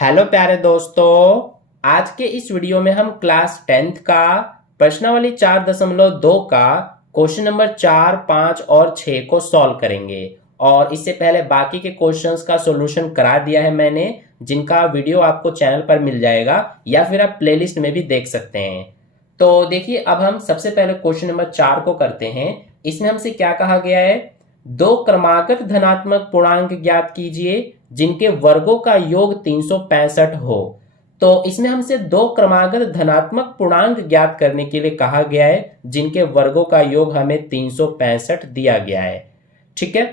Hello प्यारे दोस्तों, आज के इस वीडियो में हम क्लास 10th का प्रश्नावली 4.2 का क्वेश्चन नंबर 4, 5 और 6 को सॉल्व करेंगे। और इससे पहले बाकी के क्वेश्चंस का सॉल्यूशन करा दिया है मैंने, जिनका वीडियो आपको चैनल पर मिल जाएगा या फिर आप प्लेलिस्ट में भी देख सकते हैं। तो देखिए, अब हम सबसे पहले क्वेश्चन नंबर 4 को करते हैं। इसमें हमसे क्या कहा गया है, दो क्रमागत धनात्मक पूर्णांक ज्ञात कीजिए जिनके वर्गों का योग 365 हो। तो इसमें हमसे दो क्रमागत धनात्मक पूर्णांक ज्ञात करने के लिए कहा गया है जिनके वर्गों का योग हमें 365 दिया गया है। ठीक है,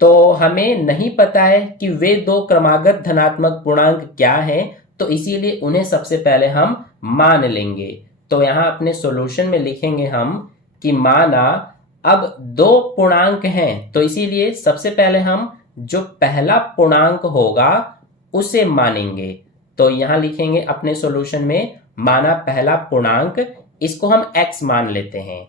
तो हमें नहीं पता है कि वे दो क्रमागत धनात्मक पूर्णांक क्या हैं, तो इसीलिए उन्हें सबसे पहले हम मान लेंगे। तो यहां अपने सॉल्यूशन में लिखेंगे हम कि माना अब दो पूर्णांक हैं, तो इसीलिए सबसे पहले हम जो पहला पूर्णांक होगा उसे मानेंगे। तो यहां लिखेंगे अपने सॉल्यूशन में, माना पहला पूर्णांक, इसको हम x मान लेते हैं।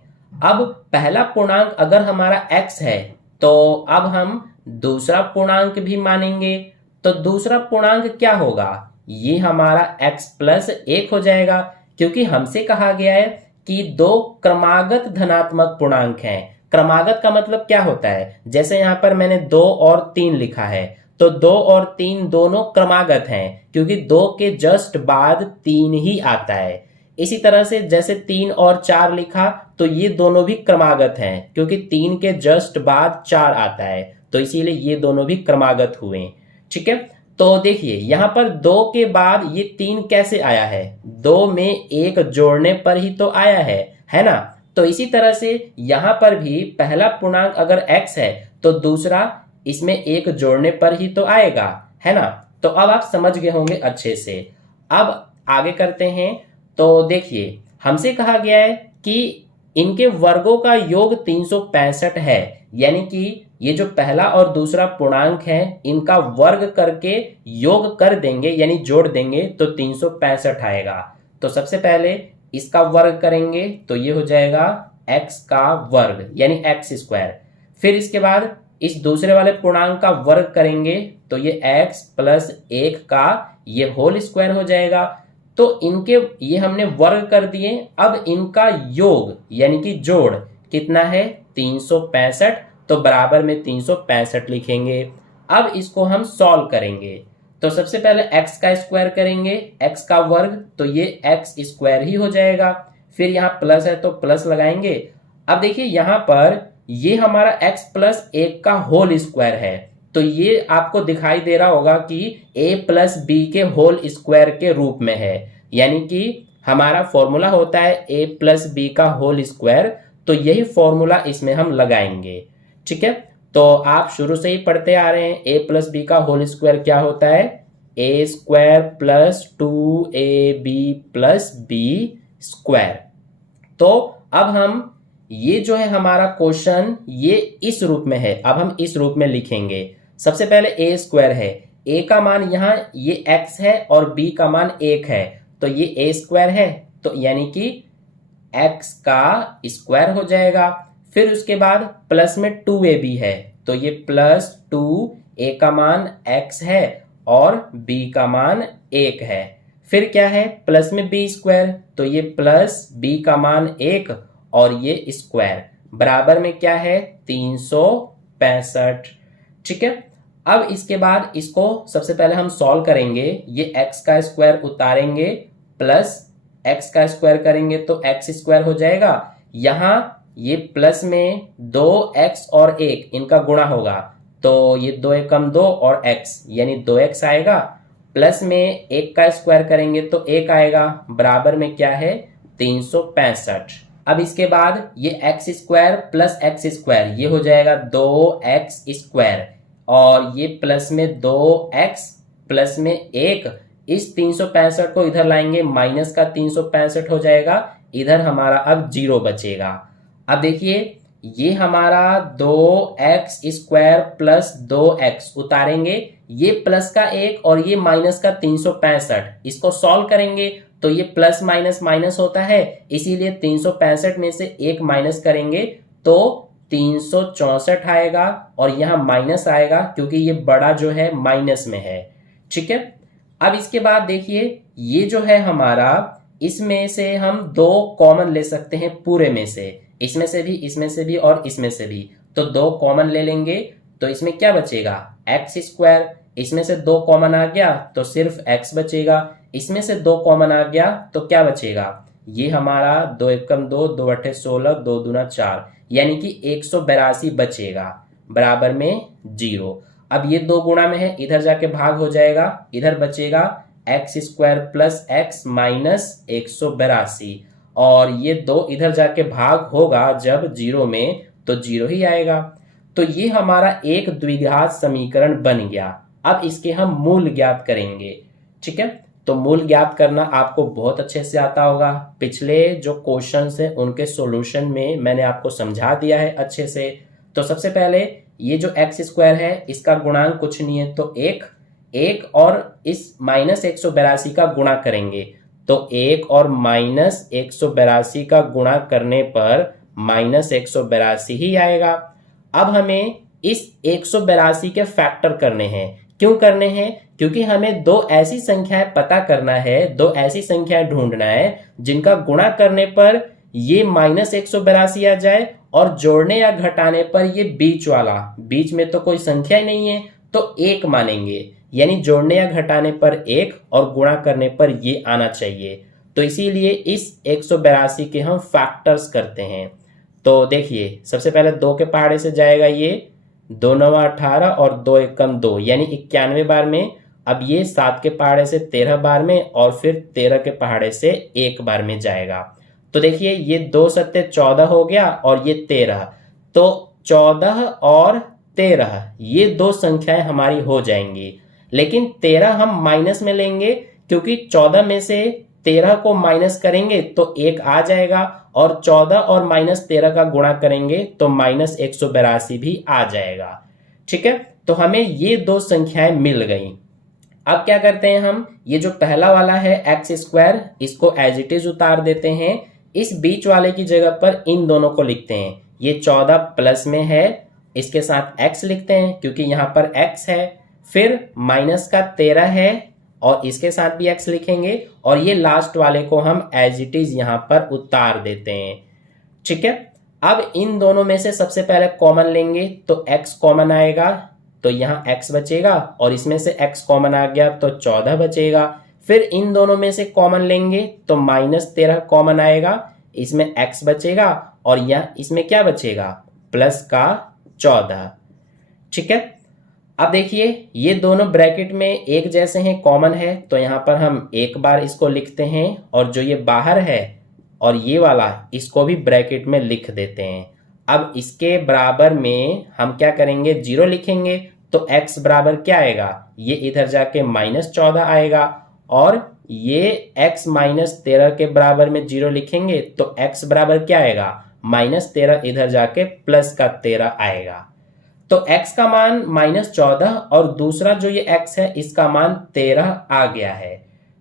अब पहला पूर्णांक अगर हमारा x है तो अब हम दूसरा पूर्णांक भी मानेंगे। तो दूसरा पूर्णांक क्या होगा, ये हमारा x प्लस 1 हो जाएगा, क्योंकि हमसे कहा गया है कि दो क्रमागत धनात्मक पूर्णांक हैं। क्रमागत का मतलब क्या होता है, जैसे यहां पर मैंने 2 और 3 लिखा है, तो 2 और 3 दोनों क्रमागत हैं, क्योंकि 2 के जस्ट बाद 3 ही आता है। इसी तरह से जैसे 3 और 4 लिखा, तो ये दोनों भी क्रमागत हैं, क्योंकि 3 के जस्ट बाद 4 आता है, तो इसीलिए ये दोनों भी क्रमागत हुए। ठीक है, तो देखिए यहां पर 2 के बाद ये 3 कैसे आया है, 2 में 1 जोड़ने पर ही तो आया है ना। तो इसी तरह से यहां पर भी पहला पूर्णांक अगर x है तो दूसरा इसमें 1 जोड़ने पर ही तो आएगा, है ना। तो अब आप समझ गए होंगे अच्छे से। अब आगे करते हैं। तो देखिए, हमसे कहा गया है कि इनके वर्गों का योग 365 है, यानी कि ये जो पहला और दूसरा पूर्णांक है इनका वर्ग करके योग कर देंगे, यानी जोड़ देंगे, तो 365 आएगा। तो सबसे पहले इसका वर्ग करेंगे तो ये हो जाएगा x का वर्ग, यानी x स्क्वायर। फिर इसके बाद इस दूसरे वाले पूर्णांक का वर्ग करेंगे तो ये x प्लस 1 का ये होल स्क्वायर हो जाएगा। तो इनके ये हमने वर्ग कर दिए। अब इनका योग यानी कि जोड़ कितना है, 365, तो बराबर में 365 लिखेंगे। अब इसको हम सॉल्व करेंगे। तो सबसे पहले x का स्क्वायर करेंगे, x का वर्ग, तो ये x स्क्वायर ही हो जाएगा। फिर यहाँ प्लस है तो प्लस लगाएंगे। अब देखिए यहाँ पर ये हमारा x प्लस 1 का होल स्क्वायर है, तो ये आपको दिखाई दे रहा होगा कि a प्लस बी के होल स्क्वायर के रूप में है, यानी कि हमारा फॉर्मूला होता है a प्लस बी का होल स्क्वायर, तो यही फॉर्मूला इसमें हम लगाएंगे। ठीक है, तो आप शुरू से ही पढ़ते आ रहे हैं, a प्लस बी का होल स्क्वायर क्या होता है, a square plus 2ab plus b square. तो अब हम ये जो है हमारा क्वेश्चन ये इस रूप में है, अब हम इस रूप में लिखेंगे। सबसे पहले a स्क्वायर है, a का मान यहाँ ये x है और b का मान 1 है, तो ये a स्क्वायर है, तो यानी कि x का स्क्वायर हो जाएगा। फिर उसके बाद प्लस में 2ab है, तो ये प्लस 2, a का मान x है और b का मान 1 है। फिर क्या है, प्लस में b स्क्वायर, तो ये प्लस b का मान 1 और ये स्क्वायर, बराबर में क्या है, 365। ठीक है, अब इसके बाद इसको सबसे पहले हम सॉल्व करेंगे। ये x का स्क्वायर उतारेंगे, प्लस x का स्क्वायर करेंगे तो x स्क्वायर हो जाएगा। यहां ये प्लस में 2x और 1 इनका गुणा होगा, तो ये 2 एकम 2 और x यानी 2x आएगा। प्लस में 1 का स्क्वायर करेंगे तो 1 आएगा, बराबर में क्या है, 365। अब इसके बाद ये x square plus x square ये हो जाएगा 2x स्क्वायर, और ये प्लस में 2x प्लस में 1, इस 365 को इधर लाएंगे, माइनस का 365 हो जाएगा, इधर हमारा अब 0 बचेगा। अब देखिए ये हमारा 2x स्क्वायर प्लस 2x उतारेंगे, ये प्लस का 1 और ये माइनस का 365, इसको सॉल्व करेंगे तो ये प्लस माइनस माइनस होता है, इसीलिए 365 में से 1 माइनस करेंगे तो 364 आएगा, और यहाँ माइनस आएगा क्योंकि ये बड़ा जो है माइनस में है। ठीक है, अब इसके बाद देखिए ये जो है हमारा, इसमें से हम दो कॉमन ले सकते हैं पूरे में से, इसमें से भी, इसमें से भी और इसमें से भी। तो दो कॉमन ले लेंगे तो इसमें क्या बचेगा, एक्स स्क्वायर। इसमें से दो कॉमन आ गया तो सिर्फ एक्स बचेगा। इसमें से दो कॉमन आ गया तो क्या बचेगा, ये हमारा 2 एकम 2, 2 अट्ठे 16, 2 दूना 4, यानी कि 182 बचेगा बराबर में 0। अब ये दो गुणा में है, इधर जाके भाग हो जाएगा, इधर बचेगा x square plus x minus 182, और ये दो इधर जाके भाग होगा जब 0 में, तो 0 ही आएगा। तो ये हमारा एक द्विघात समीकरण बन गया। अब इसके हम मूल ज्ञात करेंगे। ठीक है, तो मूल ज्ञात करना आपको बहुत अच्छे से आता होगा। पिछले जो क्वेश्चंस हैं उनके सॉल्यूशन में मैंने आपको समझा दिया है अच्छे से। तो सबसे पहले ये जो एक्स स्क्वायर है इसका गुणांक कुछ नहीं है, तो एक और इस माइनस 182 का गुणा करेंगे, तो 1 और माइनस 182 का गुणा करने पर माइनस 182 ही आएगा। अब हमें इस 182 के फैक्टर करने हैं। क्यों करने हैं, क्योंकि हमें दो ऐसी संख्याएं पता करना है, दो ऐसी संख्याएं ढूंढना है जिनका गुणा करने पर ये माइनस 182 आ जाए और जोड़ने या घटाने पर ये बीच वाला, बीच में तो कोई संख्या ही नहीं है तो एक मानेंगे, यानी जोड़ने या घटाने पर एक और गुणा करने पर ये आना चाहिए। तो इसीलिए इस 182 के हम फैक्टर्स करते हैं। तो देखिए सबसे पहले 2 के पहाड़े से जाएगा ये 2 नवा 18 और 2 एकम 2, यानी 91 बार में। अब ये 7 के पहाड़े से 13 बार में और फिर 13 के पहाड़े से 1 बार में जाएगा। तो देखिए ये 2 सत्ते 14 हो गया और ये 13, तो 14 और 13 ये दो संख्याएं हमारी हो जाएंगी। लेकिन 13 हम माइनस में लेंगे, क्योंकि 14 में से 13 को माइनस करेंगे तो 1 आ जाएगा, और 14 और माइनस 13 का गुणा करेंगे तो माइनस 182 भी आ जाएगा। ठीक है, तो हमें ये दो संख्याएं मिल गई। अब क्या करते हैं हम, ये जो पहला वाला है एक्स स्क्वायर, इसको एज इट इज उतार देते हैं। इस बीच वाले की जगह पर इन दोनों को लिखते हैं। ये 14 प्लस में है, इसके साथ x लिखते हैं क्योंकि यहां पर x है। फिर माइनस का 13 है और इसके साथ भी x लिखेंगे, और ये लास्ट वाले को हम एज इट इज यहां पर उतार देते हैं। ठीक है, अब इन दोनों में से सबसे पहले कॉमन लेंगे तो x कॉमन आएगा, तो यहाँ x बचेगा, और इसमें से x कॉमन आ गया तो 14 बचेगा। फिर इन दोनों में से कॉमन लेंगे तो माइनस 13 कॉमन आएगा, इसमें x बचेगा, और यहाँ इसमें क्या बचेगा, प्लस का 14। ठीक है, अब देखिए ये दोनों ब्रैकेट में एक जैसे हैं, कॉमन है, तो यहाँ पर हम एक बार इसको लिखते हैं, और जो ये बाहर है और ये वाला इसको भी ब्रैकेट में लिख देते हैं। अब इसके बराबर में हम क्या करेंगे, 0 लिखेंगे, तो x बराबर क्या आएगा, ये इधर जाके माइनस 14 आएगा, और ये x माइनस 13 के बराबर में 0 लिखेंगे तो x बराबर क्या आएगा, माइनस 13 इधर जाके प्लस का 13 आएगा। तो x का मान माइनस 14 और दूसरा जो ये x है इसका मान 13 आ गया है।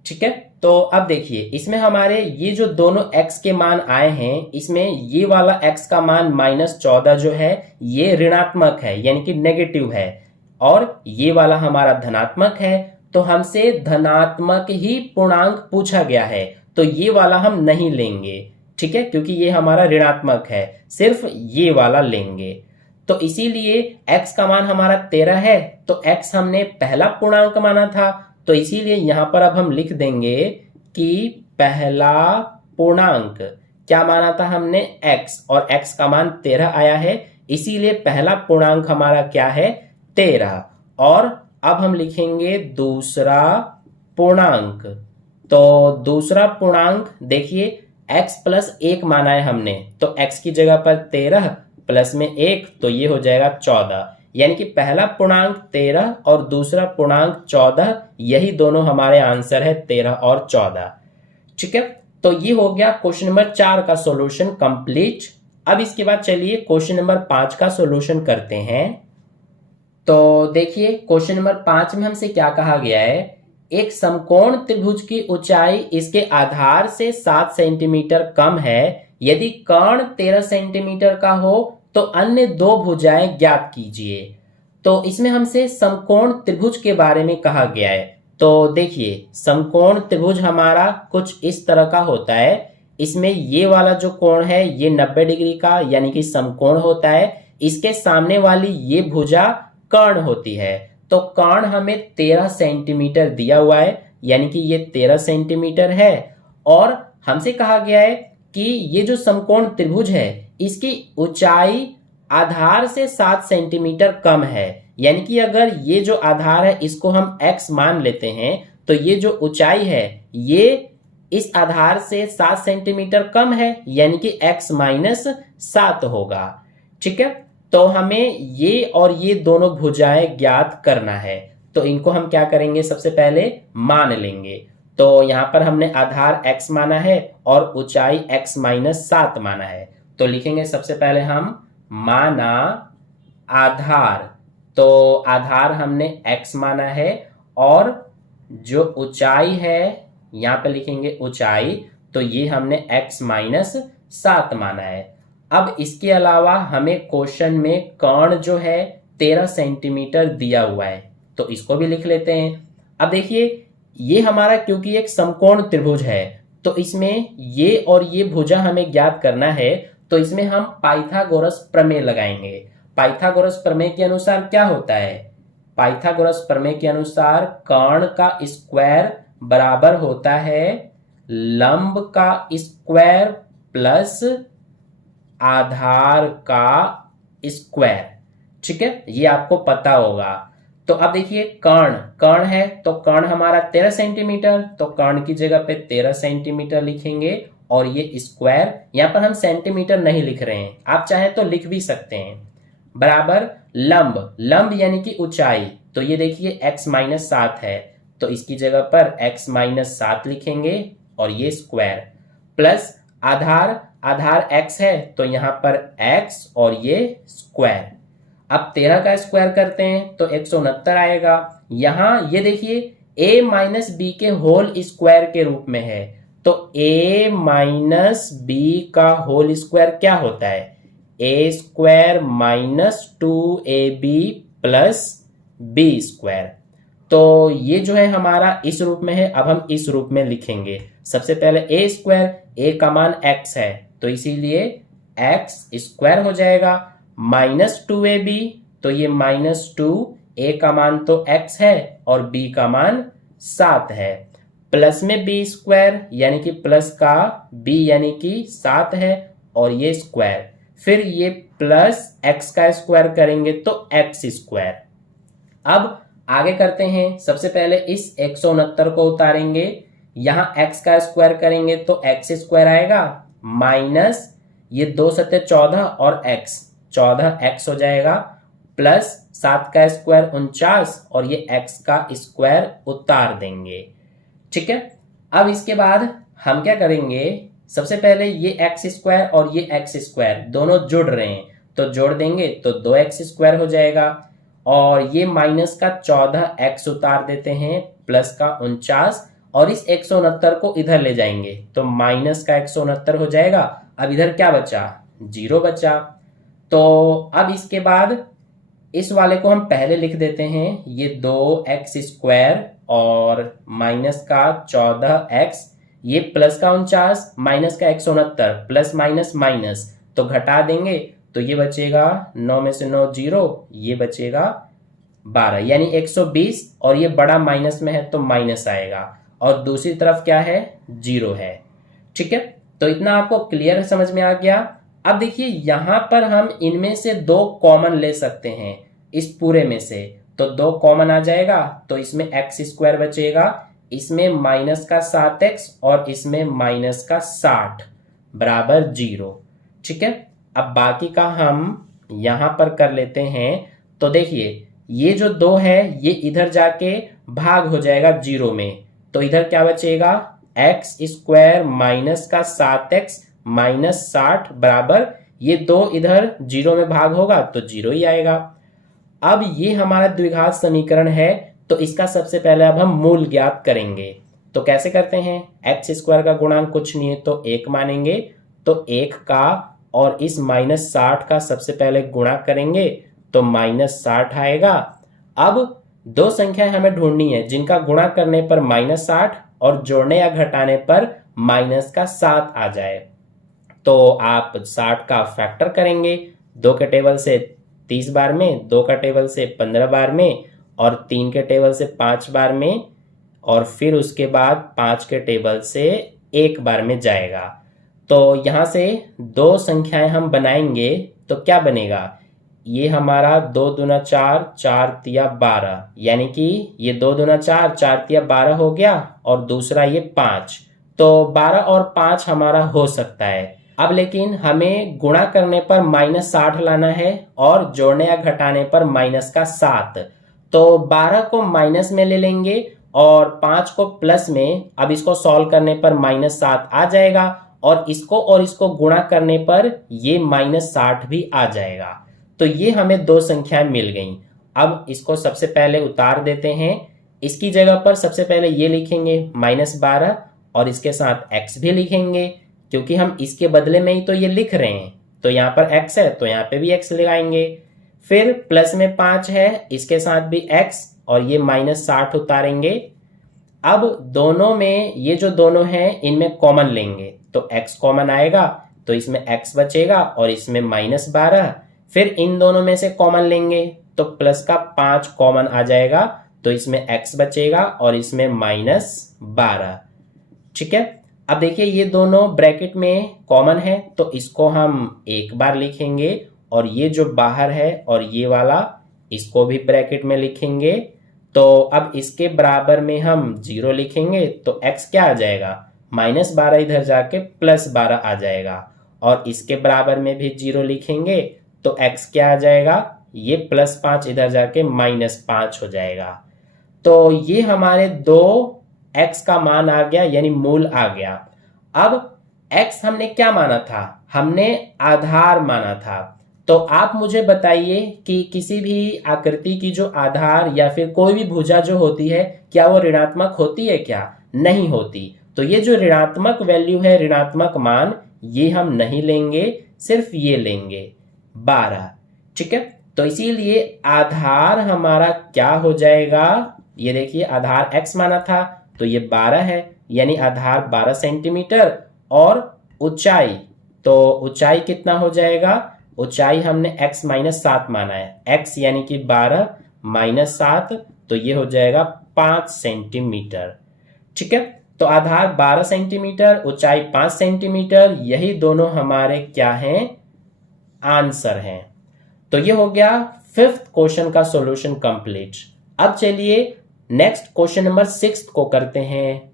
ठीक है, तो अब देखिए इसमें हमारे ये जो दोनों x के मान आए हैं, इसमें ये वाला x का मान माइनस 14 जो है ये ऋणात्मक है, यानी कि नेगेटिव है, और ये वाला हमारा धनात्मक है। तो हमसे धनात्मक ही पूर्णांक पूछा गया है, तो ये वाला हम नहीं लेंगे। ठीक है, क्योंकि ये हमारा ऋणात्मक है, सिर्फ ये वाला लेंगे। तो इसीलिए x का मान हमारा 13 है, तो x हमने पहला पूर्णांक माना था, तो इसीलिए यहां पर अब हम लिख देंगे कि पहला पूर्णांक क्या माना था हमने, x, और x का मान 13 आया है, इसीलिए पहला पूर्णांक हमारा क्या है, 13। और अब हम लिखेंगे दूसरा पूर्णांक। तो दूसरा पूर्णांक देखिए x प्लस 1 माना है हमने, तो x की जगह पर 13 प्लस में 1, तो ये हो जाएगा 14, यानी कि पहला पूर्णांक 13 और दूसरा पूर्णांक 14, यही दोनों हमारे आंसर है, 13 और 14। ठीक है, तो ये हो गया क्वेश्चन नंबर 4 का सॉल्यूशन कंप्लीट। अब इसके बाद चलिए क्वेश्चन नंबर 5 का सॉल्यूशन करते हैं। तो देखिए क्वेश्चन नंबर 5 में हमसे क्या कहा गया है, एक समकोण त्रिभुज की ऊंचाई इसके आधार से 7 सेंटीमीटर कम है, यदि कर्ण 13 सेंटीमीटर का हो तो अन्य दो भुजाएं ज्ञात कीजिए। तो इसमें हमसे समकोण त्रिभुज के बारे में कहा गया है। तो देखिए समकोण त्रिभुज हमारा कुछ इस तरह का होता है। इसमें ये वाला जो कोण है ये 90 डिग्री का यानी कि समकोण होता है। इसके सामने वाली ये भुजा कर्ण होती है। तो कर्ण हमें 13 सेंटीमीटर दिया हुआ है यानी कि ये 13 सेंटीमीटर है। और हमसे कहा गया है कि ये जो समकोण त्रिभुज है इसकी ऊंचाई आधार से 7 सेंटीमीटर कम है। यानी कि अगर ये जो आधार है इसको हम x मान लेते हैं तो ये जो ऊंचाई है ये इस आधार से 7 सेंटीमीटर कम है यानी कि x माइनस 7 होगा। ठीक है, तो हमें ये और ये दोनों भुजाएं ज्ञात करना है। तो इनको हम क्या करेंगे, सबसे पहले मान लेंगे। तो यहां पर हमने आधार x माना है और ऊंचाई x माइनस 7 माना है। तो लिखेंगे सबसे पहले हम माना आधार। तो आधार हमने x माना है और जो ऊंचाई है यहां पे लिखेंगे ऊंचाई, तो ये हमने x माइनस 7 माना है। अब इसके अलावा हमें क्वेश्चन में कर्ण जो है 13 सेंटीमीटर दिया हुआ है, तो इसको भी लिख लेते हैं। अब देखिए ये हमारा क्योंकि एक समकोण त्रिभुज है तो इसमें ये और ये भुजा हमें ज्ञात करना है। तो इसमें हम पाइथागोरस प्रमेय लगाएंगे। पाइथागोरस प्रमेय के अनुसार क्या होता है, पाइथागोरस प्रमेय के अनुसार कर्ण का स्क्वायर बराबर होता है लंब का स्क्वायर प्लस आधार का स्क्वायर। ठीक है, ये आपको पता होगा। तो अब देखिए कर्ण है तो कर्ण हमारा 13 सेंटीमीटर, तो कर्ण की जगह पे 13 सेंटीमीटर लिखेंगे और ये स्क्वायर, यहां पर हम सेंटीमीटर नहीं लिख रहे हैं, आप चाहें तो लिख भी सकते हैं, बराबर लंब यानी कि ऊंचाई। तो ये देखिए x माइनस 7 है तो इसकी जगह पर x माइनस 7 लिखेंगे और ये स्क्वायर प्लस आधार x है तो यहां पर x और ये स्क्वायर। अब 13 का स्क्वायर करते हैं तो 169 आएगा। यहां ये देखिए a माइनस बी के होल स्क्वायर के रूप में है, तो a माइनस बी का होल स्क्वायर क्या होता है, a square minus 2ab plus b square. तो ये जो है हमारा इस रूप में है। अब हम इस रूप में लिखेंगे, सबसे पहले a स्क्वायर, a का मान x है तो इसीलिए x स्क्वायर हो जाएगा, माइनस 2ab, तो ये माइनस 2, a का मान तो x है और b का मान 7 है, प्लस में b स्क्वायर यानी कि प्लस का b यानी कि 7 है और ये स्क्वायर, फिर ये प्लस x का स्क्वायर करेंगे तो x स्क्वायर। अब आगे करते हैं, सबसे पहले इस 169 को उतारेंगे, यहां x का स्क्वायर करेंगे तो x स्क्वायर आएगा, माइनस ये 2 सत्ते 14 और x 14x हो जाएगा, प्लस 7 का स्क्वायर 49 और ये x का स्क्वायर उतार देंगे। ठीक है, अब इसके बाद हम क्या करेंगे, सबसे पहले ये x स्क्वायर और ये x स्क्वायर दोनों जुड़ रहे हैं तो जोड़ देंगे तो 2x स्क्वायर हो जाएगा और ये माइनस का 14x उतार देते हैं, प्लस का 49 और इस 169 को इधर ले जाएंगे तो माइनस का 169 हो जाएगा। अब इधर क्या बचा, 0 बचा। तो अब इसके बाद इस वाले को हम पहले लिख देते हैं, ये 2x स्क्वायर और माइनस का 14x, ये प्लस का 49 माइनस का 169, प्लस माइनस माइनस तो घटा देंगे तो ये बचेगा 9 में से 9 0, ये बचेगा 12 यानी 120 और ये बड़ा माइनस में है तो माइनस आएगा और दूसरी तरफ क्या है, 0 है। ठीक है, तो इतना आपको क्लियर समझ में आ गया। अब देखिए यहां पर हम इनमें से 2 कॉमन ले सकते हैं इस पूरे में से, तो 2 कॉमन आ जाएगा तो इसमें x स्क्वायर बचेगा, इसमें माइनस का 7x और इसमें माइनस का 60 बराबर 0। ठीक है, अब बाकी का हम यहां पर कर लेते हैं। तो देखिए ये जो 2 है ये इधर जाके भाग हो जाएगा 0 में, तो इधर क्या बचेगा, x स्क्वायर माइनस का 7x माइनस 60 बराबर, ये 2 इधर 0 में भाग होगा तो 0 ही आएगा। अब ये हमारा द्विघात समीकरण है तो इसका सबसे पहले अब हम मूल ज्ञात करेंगे। तो कैसे करते हैं, x स्क्वायर का गुणांक कुछ नहीं है तो 1 मानेंगे, तो 1 का और इस माइनस 60 का सबसे पहले गुणा करेंगे तो माइनस 60 आएगा। अब दो संख्याएं हमें ढूंढनी है जिनका गुणा करने पर -60 और जोड़ने या घटाने पर -7 आ जाए। तो आप 60 का फैक्टर करेंगे, 2 के टेबल से 30 बार में, 2 का टेबल से 15 बार में और 3 के टेबल से 5 बार में, और फिर उसके बाद 5 के टेबल से 1 बार में जाएगा। तो यहाँ से दो संख्याएं हम बनाएंगे तो क्या बनेगा, ये हमारा 2 दूना 4, 4 तिया 12, यानी कि ये 2 दूना 4, 4 तिया 12 हो गया, और दूसरा ये 5। तो 12 और 5 हमारा हो सकता है। अब लेकिन हमें गुणा करने पर -60 लाना है और जोड़ने या घटाने पर -7। तो 12 को माइनस में ले लेंगे और 5 को प्लस में। अब इसको सॉल्व करने पर -7 आ जाएगा, और इसको गुणा करने पर ये -60 भी आ जाएगा। तो ये हमें दो संख्याएं मिल गई। अब इसको सबसे पहले उतार देते हैं। इसकी जगह पर सबसे पहले ये लिखेंगे -12 और इसके साथ x भी लिखेंगे, क्योंकि हम इसके बदले में ही तो ये लिख रहे हैं। तो यहाँ पर x है तो यहाँ पे भी x लगाएंगे। फिर प्लस में 5 है, इसके साथ भी x, और ये -60 उतारेंगे। अब दोनों में ये जो दोनों हैं इनमें कॉमन लेंगे तो x कॉमन आएगा, तो इसमें x बचेगा और इसमें -12। फिर इन दोनों में से कॉमन लेंगे तो प्लस का 5 कॉमन आ जाएगा, तो इसमें x बचेगा और इसमें -12। ठीक है। अब देखिए ये दोनों ब्रैकेट में कॉमन है तो इसको हम एक बार लिखेंगे, और ये जो बाहर है और ये वाला इसको भी ब्रैकेट में लिखेंगे। तो अब इसके बराबर में हम 0 लिखेंगे तो x क्या आ जाएगा, -12 इधर जाके +12 आ जाएगा, और इसके बराबर में भी 0 लिखेंगे तो x क्या आ जाएगा, ये +5 इधर जाके -5 हो जाएगा। तो ये हमारे दो x का मान आ गया, यानी मूल आ गया। अब x हमने क्या माना था, हमने आधार माना था। तो आप मुझे बताइए कि किसी भी आकृति की जो आधार या फिर कोई भी भुजा जो होती है, क्या वो ऋणात्मक होती है? क्या नहीं होती। तो ये जो ऋणात्मक वैल्यू है, ऋणात्मक मान, ये हम नहीं लेंगे, सिर्फ ये लेंगे 12। ठीक है। तो इसीलिए आधार हमारा क्या हो जाएगा, ये देखिए आधार x माना था तो ये 12 है, यानी आधार 12 सेंटीमीटर। और ऊंचाई, तो ऊंचाई कितना हो जाएगा, ऊंचाई हमने x -7 माना है, x यानी कि 12 -7, तो ये हो जाएगा 5 सेंटीमीटर। ठीक है। तो आधार 12 सेंटीमीटर, ऊंचाई 5 सेंटीमीटर, यही दोनों हमारे क्या हैं, आंसर हैं। तो ये हो गया 5th क्वेश्चन का सॉल्यूशन कंप्लीट। अब चलिए नेक्स्ट क्वेश्चन नंबर 6 को करते हैं।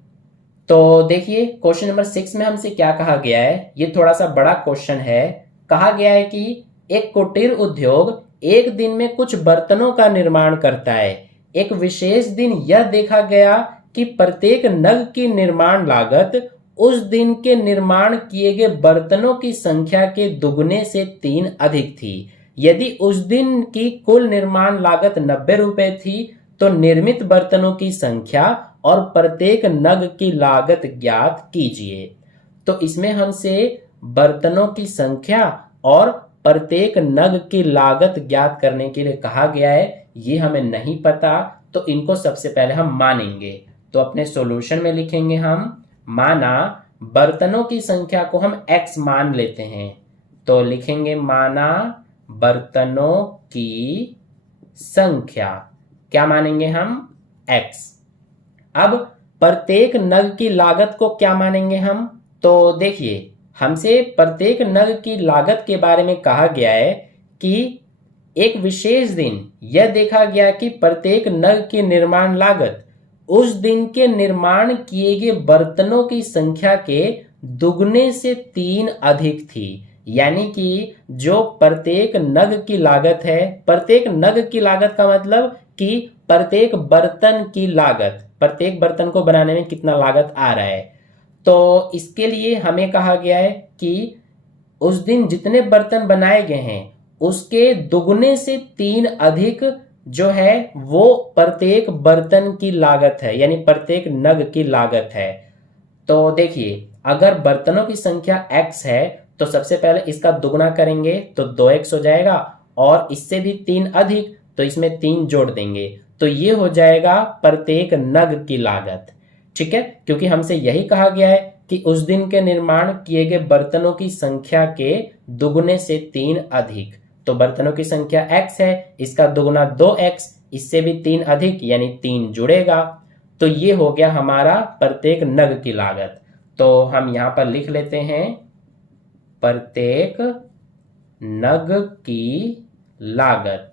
तो देखिए क्वेश्चन नंबर 6 में हमसे क्या कहा गया है, ये थोड़ा सा बड़ा क्वेश्चन है। कहा गया है कि एक कुटीर उद्योग एक दिन में कुछ बर्तनों का निर्माण करता है। एक विशेष दिन यह देखा गया कि प्रत्येक नग की निर्माण लागत उस दिन के निर्माण किए गए बर्तनों की संख्या के दुगने से 3 अधिक थी। यदि उस दिन की कुल निर्माण लागत 90 रुपए थी तो निर्मित बर्तनों की संख्या और प्रत्येक नग की लागत ज्ञात कीजिए। तो इसमें हमसे बर्तनों की संख्या और प्रत्येक नग की लागत ज्ञात करने के लिए कहा गया है। ये हमें नहीं पता, तो इनको सबसे पहले हम मानेंगे। तो अपने सॉल्यूशन में लिखेंगे हम, माना बर्तनों की संख्या को हम x मान लेते हैं, तो लिखेंगे माना बर्तनों की संख्या, क्या मानेंगे हम, x। अब प्रत्येक नग की लागत को क्या मानेंगे हम, तो देखिए हमसे प्रत्येक नग की लागत के बारे में कहा गया है कि एक विशेष दिन यह देखा गया कि प्रत्येक नग की निर्माण लागत उस दिन के निर्माण किए गए बर्तनों की संख्या के दुगने से 3 अधिक थी। यानी कि जो प्रत्येक नग की लागत है, प्रत्येक नग की लागत का मतलब कि प्रत्येक बर्तन की लागत, प्रत्येक बर्तन को बनाने में कितना लागत आ रहा है। तो इसके लिए हमें कहा गया है कि उस दिन जितने बर्तन बनाए गए हैं उसके दुगने से 3 अधिक जो है वो प्रत्येक बर्तन की लागत है, यानी प्रत्येक नग की लागत है। तो देखिए अगर बर्तनों की संख्या x है तो सबसे पहले इसका दुगना करेंगे तो 2x हो जाएगा, और इससे भी 3 अधिक तो इसमें 3 जोड़ देंगे तो ये हो जाएगा प्रत्येक नग की लागत। ठीक है, क्योंकि हमसे यही कहा गया है कि उस दिन के निर्माण किए गए बर्तनों की संख्या के दुगुने से 3 अधिक। तो बर्तनों की संख्या x है, इसका दुगुना 2x, इससे भी 3 अधिक यानी 3 जुड़ेगा। तो ये हो गया हमारा प्रत्येक नग की लागत। तो हम यहां पर लिख लेते हैं प्रत्येक नग की लागत।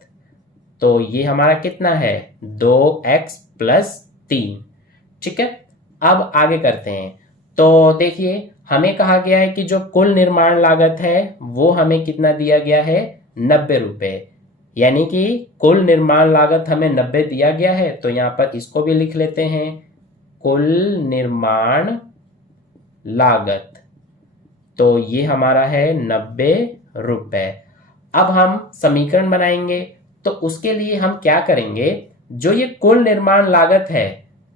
तो ये हमारा कितना है 2x + 3। ठीक है, अब आगे करते हैं। तो देखिए हमें कहा गया है कि जो कुल निर्माण लागत है वो हमें कितना दिया गया है 90 रुपए, यानी कि कुल निर्माण लागत हमें 90 दिया गया है। तो यहां पर इसको भी लिख लेते हैं कुल निर्माण लागत। तो ये हमारा है 90 रुपए। अब हम समीकरण बनाएंगे, तो उसके लिए हम क्या करेंगे, जो ये कुल निर्माण लागत है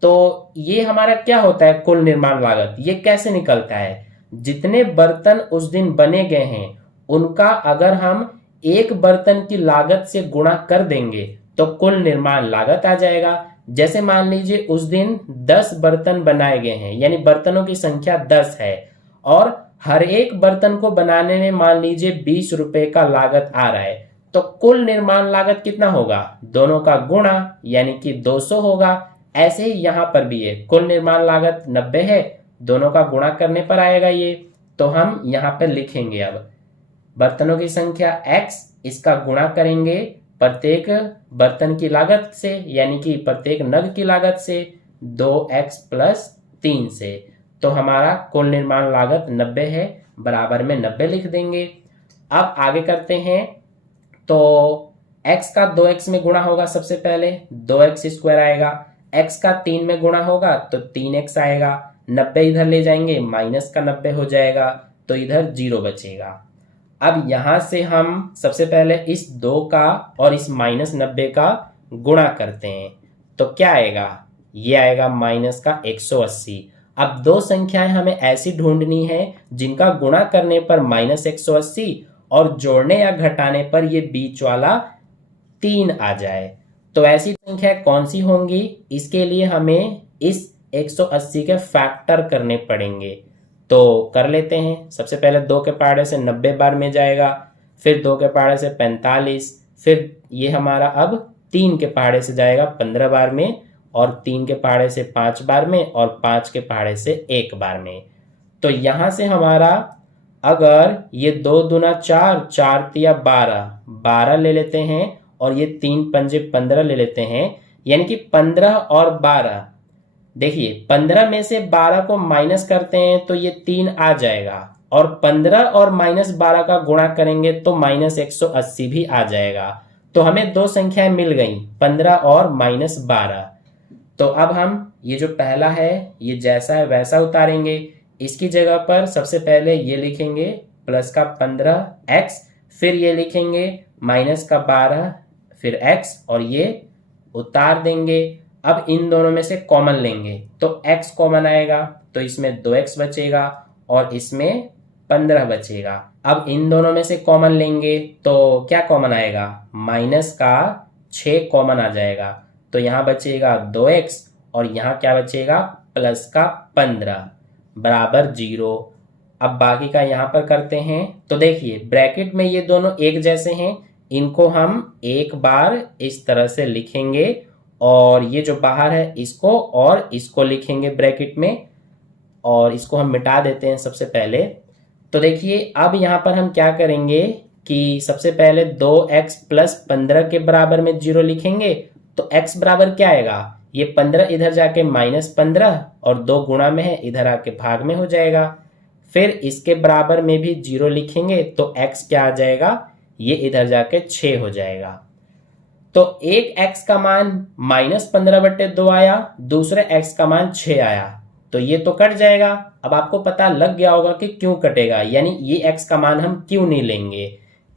तो ये हमारा क्या होता है कुल निर्माण लागत, ये कैसे निकलता है, जितने बर्तन उस दिन बने गए हैं उनका अगर हम एक बर्तन की लागत से गुणा कर देंगे तो कुल निर्माण लागत आ जाएगा। जैसे मान लीजिए उस दिन 10 बर्तन बनाए गए हैं, यानी बर्तनों की संख्या 10 है और हर एक बर्तन को बनाने में मान लीजिए 20 रुपए का लागत आ रहा है, तो कुल निर्माण लागत कितना होगा, दोनों का गुणा यानी कि 200 होगा। ऐसे ही यहां पर भी है, कुल निर्माण लागत 90 है, दोनों का गुणा करने पर आएगा ये। तो हम यहां पर लिखेंगे अब बर्तनों की संख्या x, इसका गुणा करेंगे प्रत्येक बर्तन की लागत से यानी कि प्रत्येक नग की लागत से 2x + 3 से। तो हमारा कुल निर्माण लागत 90 है, बराबर में 90 लिख देंगे। अब आगे करते हैं। तो x का 2x में गुणा होगा, सबसे पहले 2x² आएगा, x का 3 में गुणा होगा तो 3x आएगा, 90 इधर ले जाएंगे माइनस का 90 हो जाएगा, तो इधर 0 बचेगा। अब यहां से हम सबसे पहले इस 2 का और इस -90 का गुणा करते हैं, तो क्या आएगा, ये आएगा माइनस का 180। अब दो संख्याएं हमें ऐसी ढूंढनी है जिनका गुणा करने पर -180 और जोड़ने या घटाने पर ये बीच वाला 3 आ जाए। तो ऐसी संख्या कौन सी होंगी, इसके लिए हमें इस 180 के फैक्टर करने पड़ेंगे। तो कर लेते हैं। सबसे पहले 2 के पहाड़े से 90 बार में जाएगा, फिर 2 के पहाड़े से 45, फिर ये हमारा अब 3 के पहाड़े से जाएगा 15 बार में, और 3 के पहाड़े से 5 बार में, और 5 के पहाड़े से 1 बार में। तो यहां से हमारा अगर ये 2 दूना 4, 4 तिया 12, 12 ले लेते हैं, और ये 3 पंजे 15 ले लेते हैं, यानी कि 15 और 12। देखिए 15 में से 12 को माइनस करते हैं तो ये 3 आ जाएगा, और 15 और -12 का गुणा करेंगे तो -180 भी आ जाएगा। तो हमें दो संख्याएं मिल गई, 15 और -12। तो अब हम ये जो पहला है ये जैसा है वैसा उतारेंगे। इसकी जगह पर सबसे पहले ये लिखेंगे प्लस का 15x, फिर ये लिखेंगे माइनस का 12, फिर x, और ये उतार देंगे। अब इन दोनों में से कॉमन लेंगे तो x कॉमन आएगा, तो इसमें 2x बचेगा और इसमें 15 बचेगा। अब इन दोनों में से कॉमन लेंगे तो क्या कॉमन आएगा, माइनस का 6 कॉमन आ जाएगा, तो यहां बचेगा 2x, और यहां क्या बचेगा प्लस का 15 बराबर 0। अब बाकी का यहां पर करते हैं। तो देखिए ब्रैकेट में ये दोनों एक जैसे हैं, इनको हम एक बार इस तरह से लिखेंगे, और ये जो बाहर है इसको और इसको लिखेंगे ब्रैकेट में, और इसको हम मिटा देते हैं सबसे पहले। तो देखिए अब यहाँ पर हम क्या करेंगे कि सबसे पहले 2x + 15 के बराबर में 0 लिखेंगे, तो x बराबर क्या आएगा, ये 15 इधर जाके -15 और 2 गुणा में है, इधर आके भाग में हो जाएगा। फिर इसके बराबर में भी 0 लिखेंगे तो x क्या आ जाएगा, ये इधर जाके 6 हो जाएगा। तो एक x का मान -15/2 आया, दूसरे x का मान 6 आया, तो ये तो कट जाएगा। अब आपको पता लग गया होगा कि क्यों कटेगा, यानी ये x का मान हम क्यों नहीं लेंगे,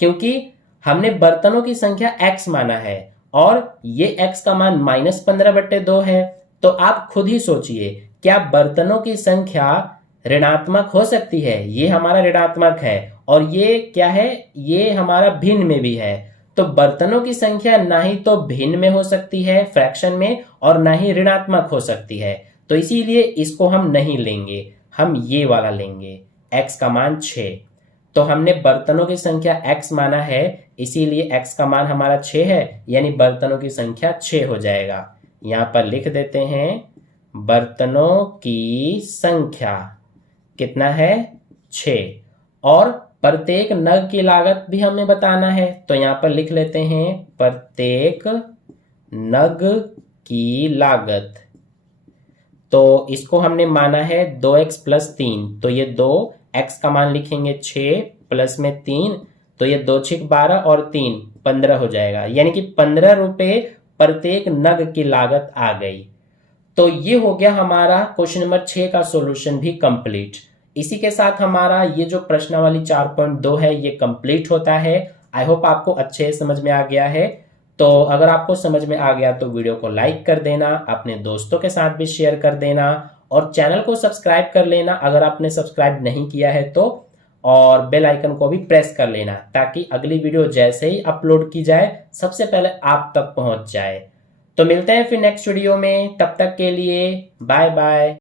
क्योंकि हमने बर्तनों की संख्या x माना है और ये x का मान -15/2 है। तो आप खुद ही सोचिए, क्या बर्तनों की संख्या ऋणात्मक हो सकती है, ये हमारा ऋणात्मक है, और ये क्या है, ये हमारा भिन्न में भी है। तो बर्तनों की संख्या ना ही तो भिन्न में हो सकती है फ्रैक्शन में और ना ही ऋणात्मक हो सकती है, तो इसीलिए इसको हम नहीं लेंगे, हम ये वाला लेंगे x का मान 6। तो हमने बर्तनों की संख्या x माना है, इसीलिए x का मान हमारा 6 है, यानी बर्तनों की संख्या 6 हो जाएगा। यहां पर लिख देते हैं बर्तनों की संख्या कितना है 6, और प्रत्येक नग की लागत भी हमें बताना है, तो यहां पर लिख लेते हैं प्रत्येक नग की लागत। तो इसको हमने माना है 2x + 3, तो ये 2x का मान लिखेंगे 6 प्लस में 3, तो ये 2 × 6 = 12 और 3 15 हो जाएगा, यानी कि 15 रुपए प्रत्येक नग की लागत आ गई। तो ये हो गया हमारा क्वेश्चन नंबर 6 का सॉल्यूशन भी कंप्लीट। इसी के साथ हमारा ये जो प्रश्नावली 4.2 है ये कंप्लीट होता है। आई होप आपको अच्छे समझ में आ गया है। तो अगर आपको समझ में आ गया तो वीडियो को लाइक कर देना, अपने दोस्तों के साथ भी शेयर कर देना, और चैनल को सब्सक्राइब कर लेना अगर आपने सब्सक्राइब नहीं किया है तो, और बेल आइकन को भी प्रेस कर लेना ताकि अगली वीडियो जैसे ही अपलोड की जाए सबसे पहले आप तक पहुंच जाए। तो मिलते हैं फिर नेक्स्ट वीडियो में, तब तक के लिए बाय बाय।